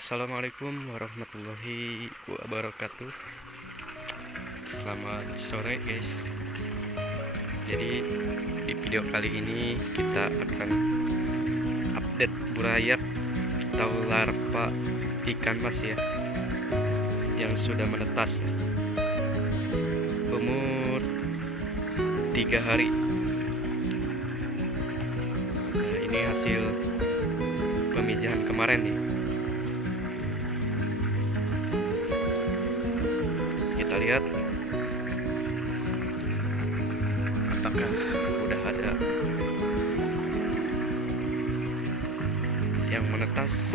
Assalamualaikum warahmatullahi wabarakatuh. Selamat sore guys. Jadi di video kali ini kita akan update burayak atau larva ikan mas ya, yang sudah menetas nih. Umur 3 hari. Nah, ini hasil pemijahan kemarin nih. Kita lihat apakah udah ada yang menetas.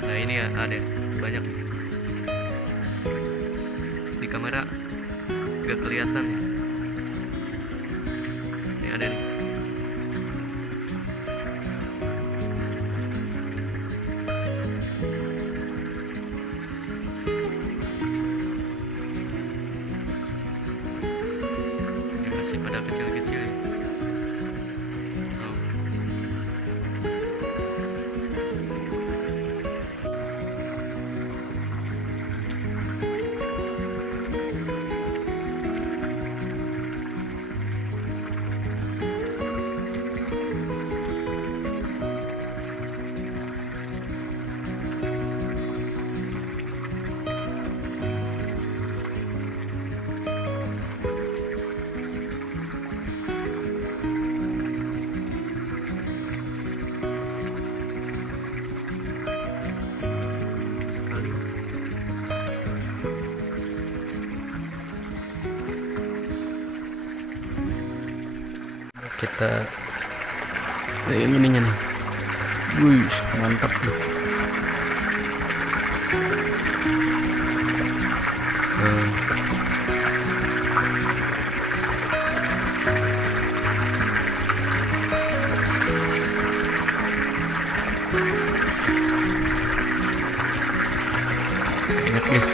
Nah ini ya, ada banyak di kamera gak kelihatan ya. Ini ada nih. Masih pada kecil-kecil ya. Kita ini ininya nih. Wih, mantap nih. Lihat guys,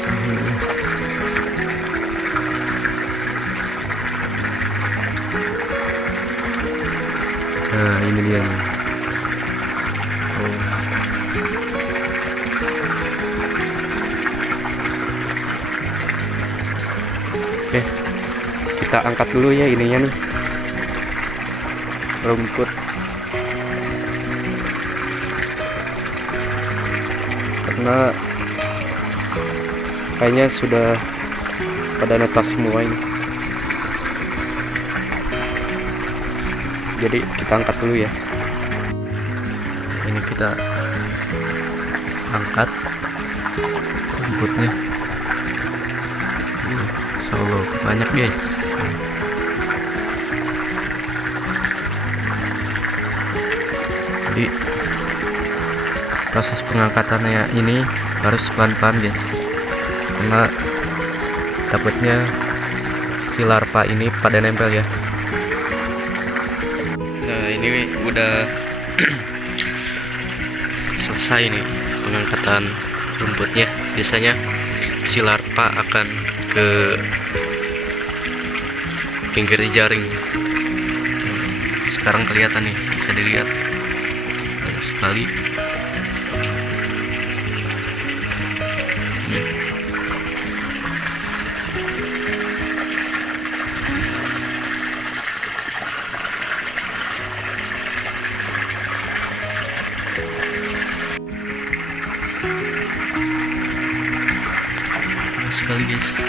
nah ini dia nih. Oke, kita angkat dulu ya ininya nih, rumput. Karena kayaknya sudah pada netas semua ini. Jadi kita angkat dulu ya. Ini kita angkat rumputnya. Solo banyak guys. Jadi proses pengangkatannya ini harus pelan-pelan guys, karena takutnya si larva ini pada nempel ya. Nah ini udah selesai nih pengangkatan rumputnya. Biasanya si larva akan ke pinggir jaring. Sekarang kelihatan nih, bisa dilihat banyak sekali. Sekali guys.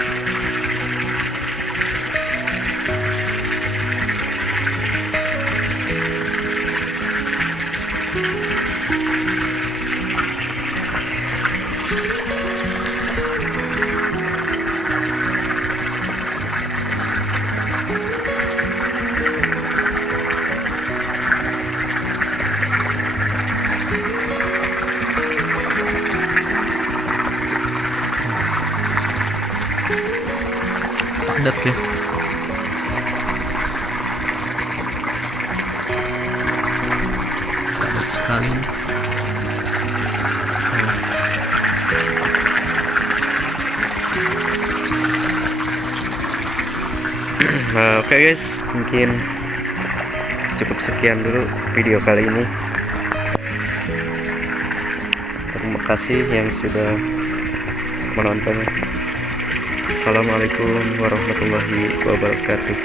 Padat ya. Padat sekali. Oke guys, mungkin cukup sekian dulu video kali ini. Terima kasih yang sudah menonton. Assalamualaikum warahmatullahi wabarakatuh.